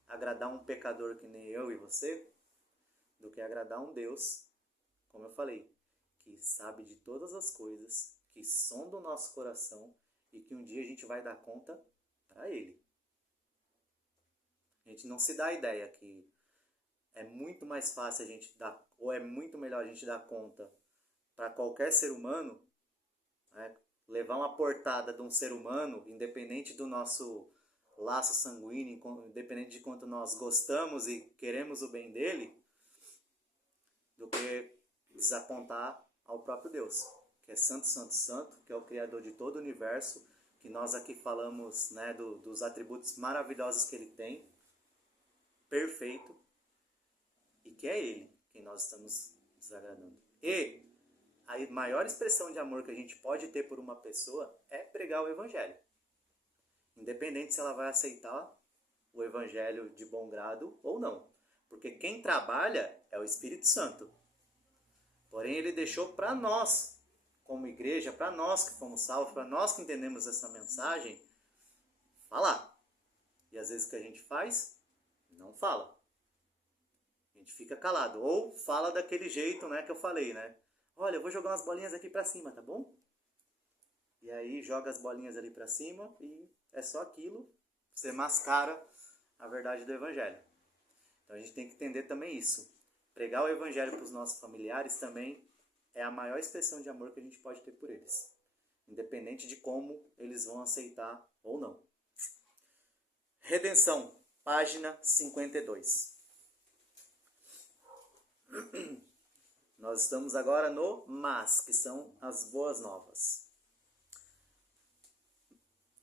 agradar um pecador que nem eu e você, do que agradar um Deus, como eu falei, que sabe de todas as coisas, que sonda o nosso coração e que um dia a gente vai dar conta para Ele. A gente não se dá a ideia que é muito mais fácil a gente dar, ou é muito melhor a gente dar conta para qualquer ser humano, né, levar uma portada de um ser humano, independente do nosso laço sanguíneo, independente de quanto nós gostamos e queremos o bem dele, do que desapontar ao próprio Deus, que é santo, santo, santo, que é o Criador de todo o universo, que nós aqui falamos, né, dos atributos maravilhosos que ele tem, perfeito, e que é ele quem nós estamos desagradando. E a maior expressão de amor que a gente pode ter por uma pessoa é pregar o evangelho. Independente se ela vai aceitar o evangelho de bom grado ou não. Porque quem trabalha é o Espírito Santo. Porém, ele deixou para nós, como igreja, para nós que fomos salvos, para nós que entendemos essa mensagem, falar. E às vezes o que a gente faz? Não fala. A gente fica calado. Ou fala daquele jeito, né, que eu falei, né? Olha, eu vou jogar umas bolinhas aqui para cima, tá bom? E aí joga as bolinhas ali para cima e é só aquilo, você mascara a verdade do evangelho. Então a gente tem que entender também isso. Pregar o evangelho para os nossos familiares também é a maior expressão de amor que a gente pode ter por eles. Independente de como eles vão aceitar ou não. Redenção, página 52. Nós estamos agora no mas, que são as boas novas.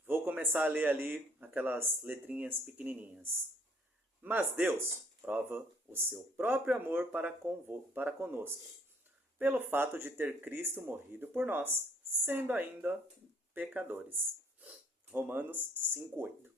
Vou começar a ler ali aquelas letrinhas pequenininhas. Mas Deus prova o seu próprio amor para conosco, pelo fato de ter Cristo morrido por nós, sendo ainda pecadores. Romanos 5:8.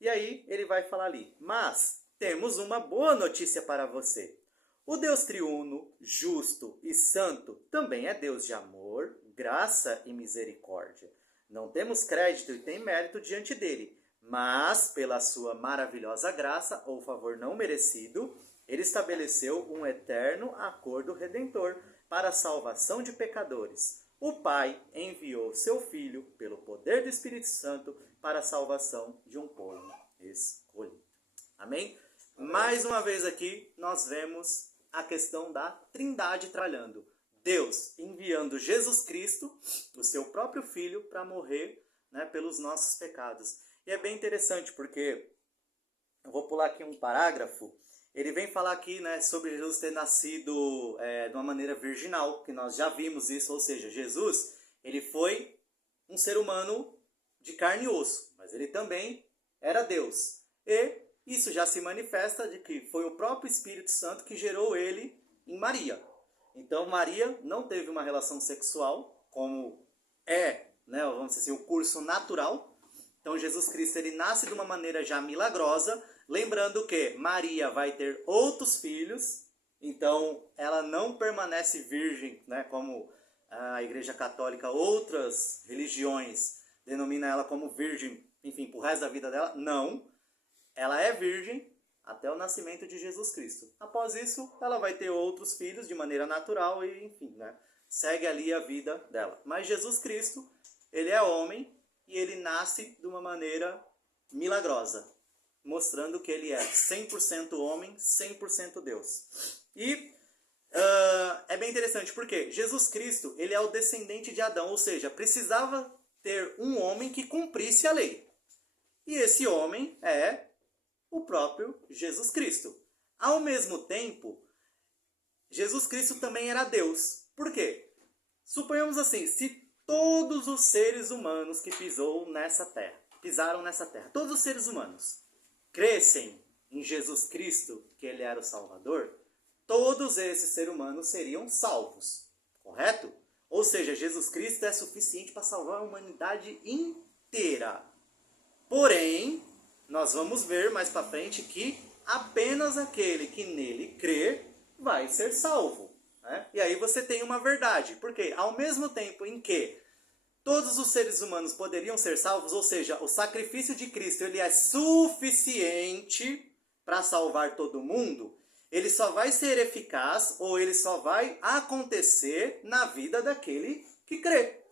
E aí ele vai falar ali, mas temos uma boa notícia para você. O Deus triuno, justo e santo também é Deus de amor, graça e misericórdia. Não temos crédito e tem mérito diante dele, mas pela sua maravilhosa graça ou favor não merecido, ele estabeleceu um eterno acordo redentor para a salvação de pecadores. O Pai enviou seu Filho, pelo poder do Espírito Santo, para a salvação de um povo escolhido. Amém? Mais uma vez aqui, nós vemos a questão da Trindade trabalhando. Deus enviando Jesus Cristo, o seu próprio Filho, para morrer, né, pelos nossos pecados. E é bem interessante porque, eu vou pular aqui um parágrafo, ele vem falar aqui, né, sobre Jesus ter nascido de uma maneira virginal, que nós já vimos isso, ou seja, Jesus, ele foi um ser humano de carne e osso, mas ele também era Deus. E isso já se manifesta de que foi o próprio Espírito Santo que gerou ele em Maria. Então Maria não teve uma relação sexual, como né, vamos dizer assim, o curso natural. Então Jesus Cristo ele nasce de uma maneira já milagrosa, lembrando que Maria vai ter outros filhos, então ela não permanece virgem, né, como a Igreja Católica, outras religiões denominam ela como virgem, enfim, pro resto da vida dela. Não, ela é virgem até o nascimento de Jesus Cristo. Após isso, ela vai ter outros filhos de maneira natural e, enfim, né, segue ali a vida dela. Mas Jesus Cristo, ele é homem e ele nasce de uma maneira milagrosa, mostrando que ele é 100% homem, 100% Deus. E é bem interessante, porque Jesus Cristo, ele é o descendente de Adão, ou seja, precisava ter um homem que cumprisse a lei. E esse homem é o próprio Jesus Cristo. Ao mesmo tempo, Jesus Cristo também era Deus. Por quê? Suponhamos assim, se todos os seres humanos que pisaram nessa terra, todos os seres humanos, crescem em Jesus Cristo, que ele era o Salvador, todos esses seres humanos seriam salvos, correto? Ou seja, Jesus Cristo é suficiente para salvar a humanidade inteira. Porém, nós vamos ver mais para frente que apenas aquele que nele crê vai ser salvo, né? E aí você tem uma verdade, porque ao mesmo tempo em que todos os seres humanos poderiam ser salvos, ou seja, o sacrifício de Cristo ele é suficiente para salvar todo mundo, ele só vai ser eficaz ou ele só vai acontecer na vida daquele que crê.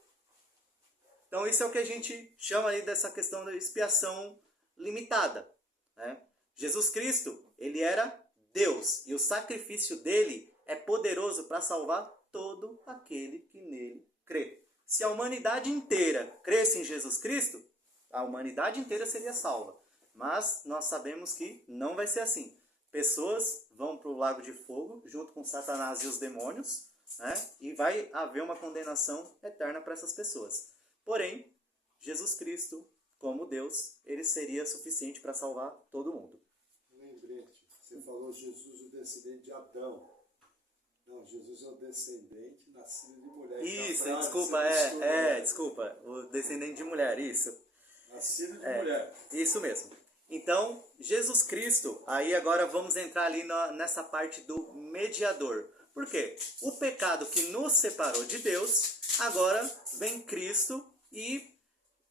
Então isso é o que a gente chama aí dessa questão da expiação limitada, né? Jesus Cristo, ele era Deus e o sacrifício dele é poderoso para salvar todo aquele que nele crê. Se a humanidade inteira cresce em Jesus Cristo, a humanidade inteira seria salva. Mas nós sabemos que não vai ser assim. Pessoas vão para o lago de fogo junto com Satanás e os demônios, né? E vai haver uma condenação eterna para essas pessoas. Porém, Jesus Cristo, como Deus, ele seria suficiente para salvar todo mundo. Lembrete, você falou Jesus, o descendente de Adão. Não, Jesus é o descendente nascido de mulher. Isso, desculpa, desculpa, o descendente de mulher, isso. Nascido de mulher. Isso mesmo. Então, Jesus Cristo, aí agora vamos entrar ali nessa parte do mediador. Por quê? O pecado que nos separou de Deus, agora vem Cristo e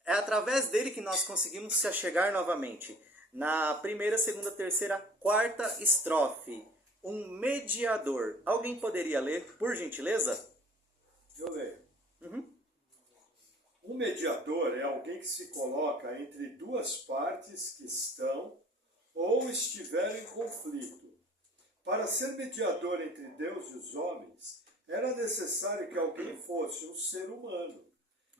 é através dele que nós conseguimos se achegar novamente. Na primeira, segunda, terceira, quarta estrofe, um mediador. Alguém poderia ler, por gentileza? Eu leio. Um mediador é alguém que se coloca entre duas partes que estão ou estiveram em conflito. Para ser mediador entre Deus e os homens, era necessário que alguém fosse um ser humano.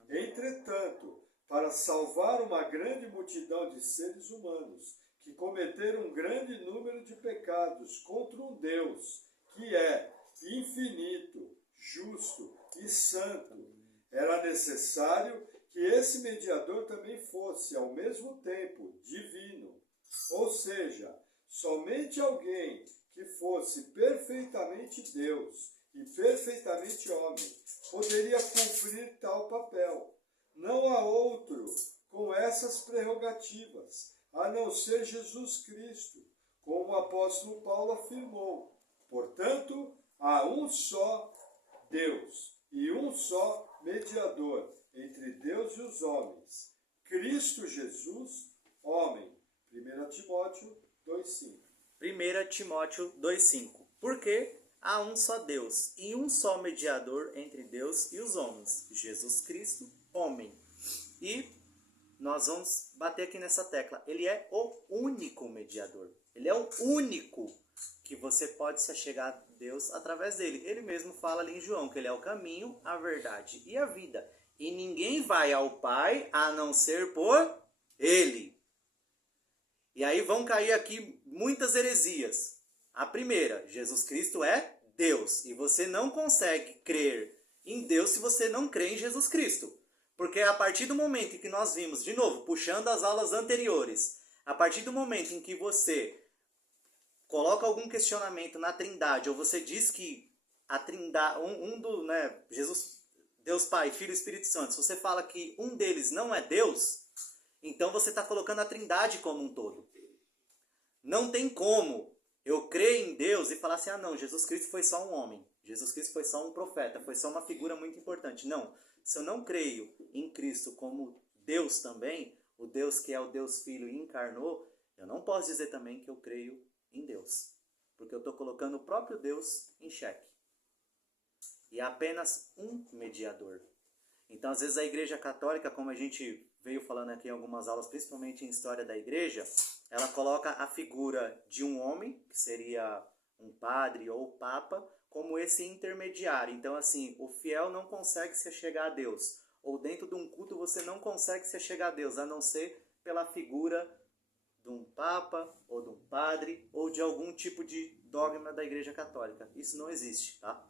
Entretanto, para salvar uma grande multidão de seres humanos que cometeram um grande número de pecados contra um Deus que é infinito, justo e santo, era necessário que esse mediador também fosse, ao mesmo tempo, divino. Ou seja, somente alguém que fosse perfeitamente Deus e perfeitamente homem poderia cumprir tal papel. Não há outro com essas prerrogativas, a não ser Jesus Cristo, como o apóstolo Paulo afirmou. Portanto, há um só Deus e um só mediador entre Deus e os homens, Cristo Jesus, homem. 1 Timóteo 2,5. 1 Timóteo 2,5. Porque há um só Deus e um só mediador entre Deus e os homens, Jesus Cristo, homem. E nós vamos bater aqui nessa tecla. Ele é o único mediador. Ele é o único que você pode se achegar a Deus através dele. Ele mesmo fala ali em João que ele é o caminho, a verdade e a vida. E ninguém vai ao Pai a não ser por ele. E aí vão cair aqui muitas heresias. A primeira, Jesus Cristo é Deus. E você não consegue crer em Deus se você não crê em Jesus Cristo. Porque a partir do momento em que nós vimos, de novo, puxando as aulas anteriores, a partir do momento em que você coloca algum questionamento na Trindade, ou você diz que a Trindade, Jesus, Deus Pai, Filho e Espírito Santo, se você fala que um deles não é Deus, então você está colocando a Trindade como um todo. Não tem como eu crer em Deus e falar assim, não, Jesus Cristo foi só um homem, Jesus Cristo foi só um profeta, foi só uma figura muito importante. Não, se eu não creio em Cristo como Deus também, o Deus que é o Deus Filho e encarnou, eu não posso dizer também que eu creio em Deus, porque eu estou colocando o próprio Deus em xeque. E há apenas um mediador. Então, às vezes, a Igreja Católica, como a gente veio falando aqui em algumas aulas, principalmente em História da Igreja, ela coloca a figura de um homem, que seria um padre ou papa, como esse intermediário. Então, assim, o fiel não consegue se achegar a Deus. Ou dentro de um culto você não consegue se achegar a Deus, a não ser pela figura de um papa, ou de um padre, ou de algum tipo de dogma da Igreja Católica. Isso não existe, tá?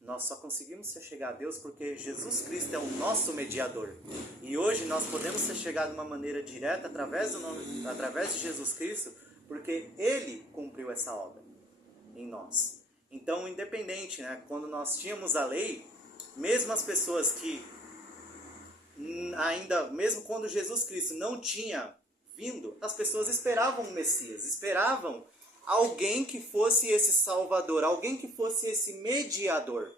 Nós só conseguimos se achegar a Deus porque Jesus Cristo é o nosso mediador. E hoje nós podemos se achegar de uma maneira direta através de Jesus Cristo, porque Ele cumpriu essa obra em nós. Então, independente, né, quando nós tínhamos a lei, mesmo as pessoas que mesmo quando Jesus Cristo não tinha vindo, as pessoas esperavam o Messias, esperavam alguém que fosse esse Salvador, alguém que fosse esse mediador.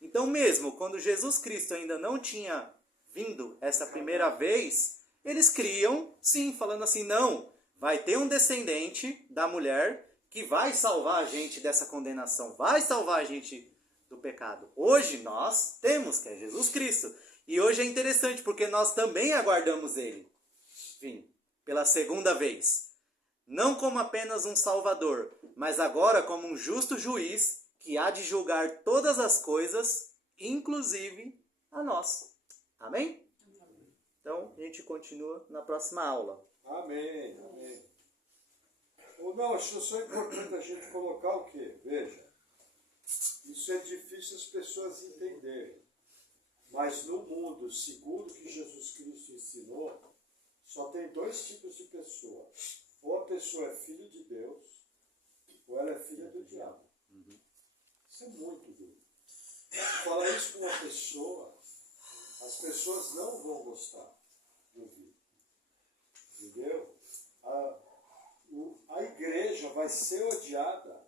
Então mesmo quando Jesus Cristo ainda não tinha vindo essa primeira vez, eles criam, sim, falando assim, não, vai ter um descendente da mulher que vai salvar a gente dessa condenação, vai salvar a gente do pecado. Hoje nós temos, que é Jesus Cristo. E hoje é interessante porque nós também aguardamos Ele, enfim, pela segunda vez. Não como apenas um Salvador, mas agora como um justo juiz que há de julgar todas as coisas, inclusive a nós. Amém? Então, a gente continua na próxima aula. Amém, amém. Ou não, acho só importante a gente colocar o quê? Veja, isso é difícil as pessoas entenderem. Mas no mundo, segundo o que Jesus Cristo ensinou, só tem dois tipos de pessoa. Ou a pessoa é filho de Deus, ou ela é filha do diabo. Isso é muito duro. Falar isso com uma pessoa, as pessoas não vão gostar de ouvir. Entendeu? A igreja vai ser odiada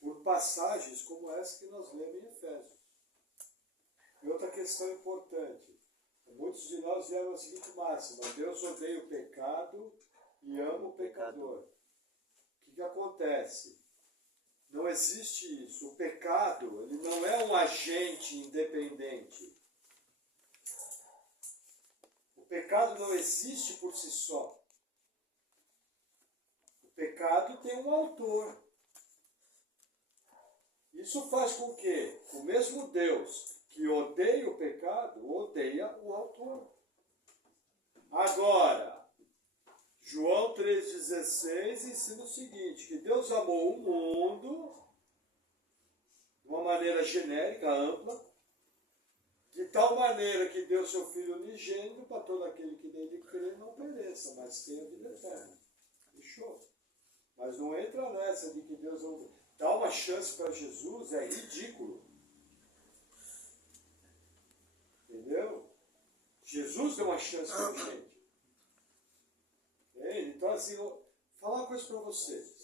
por passagens como essa que nós lemos em Efésios. E outra questão importante. Muitos de nós vieram a seguinte máxima: Deus odeia o pecado e ama o pecador. O que acontece? Não existe isso. O pecado, ele não é um agente independente. O pecado não existe por si só. O pecado tem um autor. Isso faz com que o mesmo Deus que odeia o pecado, odeia o autor. Agora, João 3,16 ensina o seguinte, que Deus amou o mundo de uma maneira genérica, ampla, de tal maneira que deu seu Filho unigênito para todo aquele que nele crê não pereça, mas tenha vida eterna. Fechou? Mas não entra nessa de que Deus dá uma chance para Jesus, é ridículo. Entendeu? Jesus deu uma chance para a gente. Então, assim, falar uma coisa para vocês.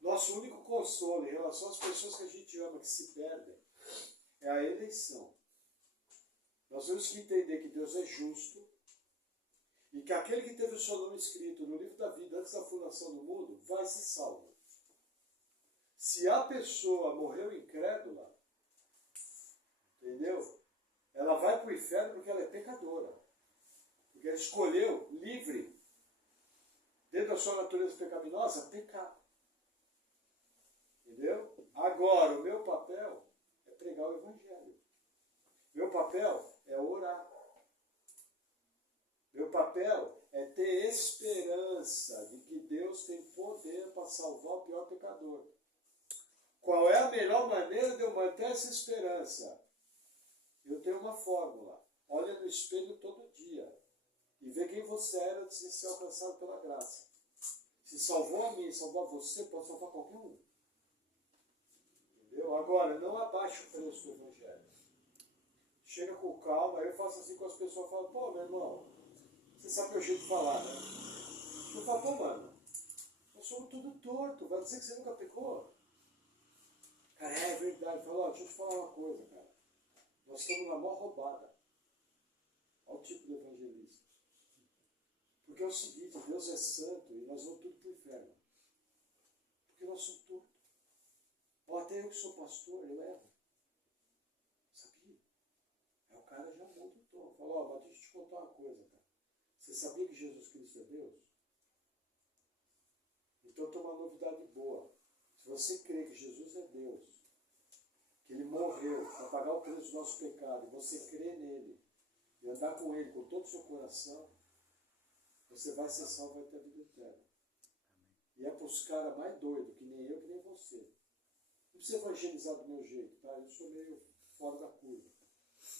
Nosso único consolo em relação às pessoas que a gente ama, que se perdem, é a eleição. Nós temos que entender que Deus é justo e que aquele que teve o seu nome escrito no livro da vida antes da fundação do mundo vai ser salvo. Se a pessoa morreu incrédula, entendeu? Ela vai para o inferno porque ela é pecadora. Porque ela escolheu, livre, dentro da sua natureza pecaminosa, pecar. Entendeu? Agora, o meu papel é pregar o Evangelho. Meu papel é orar. Meu papel é ter esperança de que Deus tem poder para salvar o pior pecador. Qual é a melhor maneira de eu manter essa esperança? Eu tenho uma fórmula. Olha no espelho todo dia e vê quem você era antes de ser alcançado pela graça. Se salvou a mim, salvou a você, pode salvar qualquer um. Entendeu? Agora, não abaixe o preço do Evangelho. Chega com calma, eu faço assim com as pessoas, eu falo, pô, meu irmão, você sabe meu jeito de falar, né? Eu falo, pô, mano, nós somos tudo torto, vai dizer que você nunca pecou? Cara, é verdade. Eu falo, ó, deixa eu te falar uma coisa, cara. Nós estamos na maior roubada. Olha o tipo de evangelista. Porque é o seguinte, Deus é santo e nós vamos tudo para o inferno. Porque nós somos tortos. Ou até eu que sou pastor, eu erro. Sabia? Aí o cara já muda o tom. Fala, ó, mas deixa eu te contar uma coisa, cara. Você sabia que Jesus Cristo é Deus? Então tem uma novidade boa. Se você crê que Jesus é Deus, que Ele morreu para pagar o preço do nosso pecado, e você crê nele, e andar com Ele com todo o seu coração, você vai ser salvo e vai ter a vida eterna. E é para os caras mais doidos, que nem eu, que nem você. Não precisa evangelizar do meu jeito, tá? Eu sou meio fora da curva.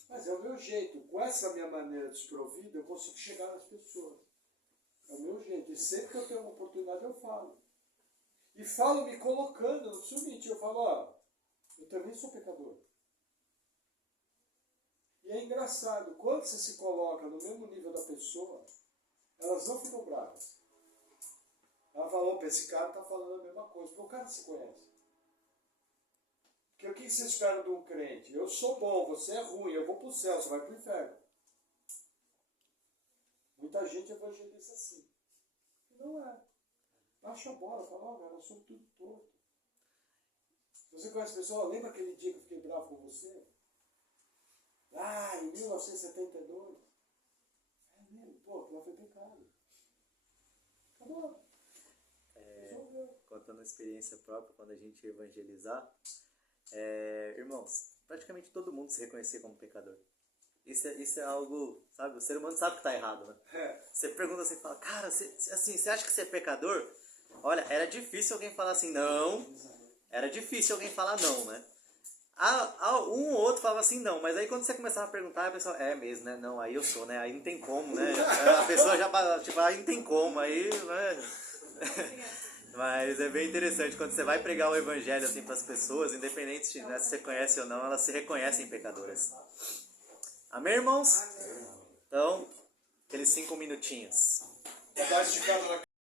Mas é o meu jeito. Com essa minha maneira desprovida, eu consigo chegar nas pessoas. É o meu jeito. E sempre que eu tenho uma oportunidade, eu falo. E falo me colocando, não preciso mentir. Eu falo, ó, eu também sou pecador. E é engraçado, quando você se coloca no mesmo nível da pessoa, elas não ficam bravas. Ela fala, opa, esse cara está falando a mesma coisa, porque o cara se conhece. Porque o que você espera de um crente? Eu sou bom, você é ruim, eu vou para o céu, você vai para o inferno. Muita gente evangeliza assim. E não é. Baixa a bola, fala, ó, cara, nós somos tudo torto. Você conhece a pessoa, lembra aquele dia que eu fiquei bravo com você? Ah, em 1972. É mesmo, pô, aquilo foi pecado. Acabou. Contando a experiência própria, quando a gente evangelizar, irmãos, praticamente todo mundo se reconhecer como pecador. Isso é algo, sabe, o ser humano sabe que está errado, né? Você pergunta assim, fala, cara, você acha que você é pecador? Olha, era difícil alguém falar assim, não. Era difícil alguém falar não, né? Um ou outro falava assim, não. Mas aí quando você começava a perguntar, a pessoa, é mesmo, né? Não, aí eu sou, né? Aí não tem como, né? A pessoa já, tipo, aí não tem como, aí, né? Mas é bem interessante, quando você vai pregar o evangelho assim para as pessoas, independente de, né, se você conhece ou não, elas se reconhecem pecadoras. Amém, irmãos? Então, aqueles 5 minutinhos. Dá esticada na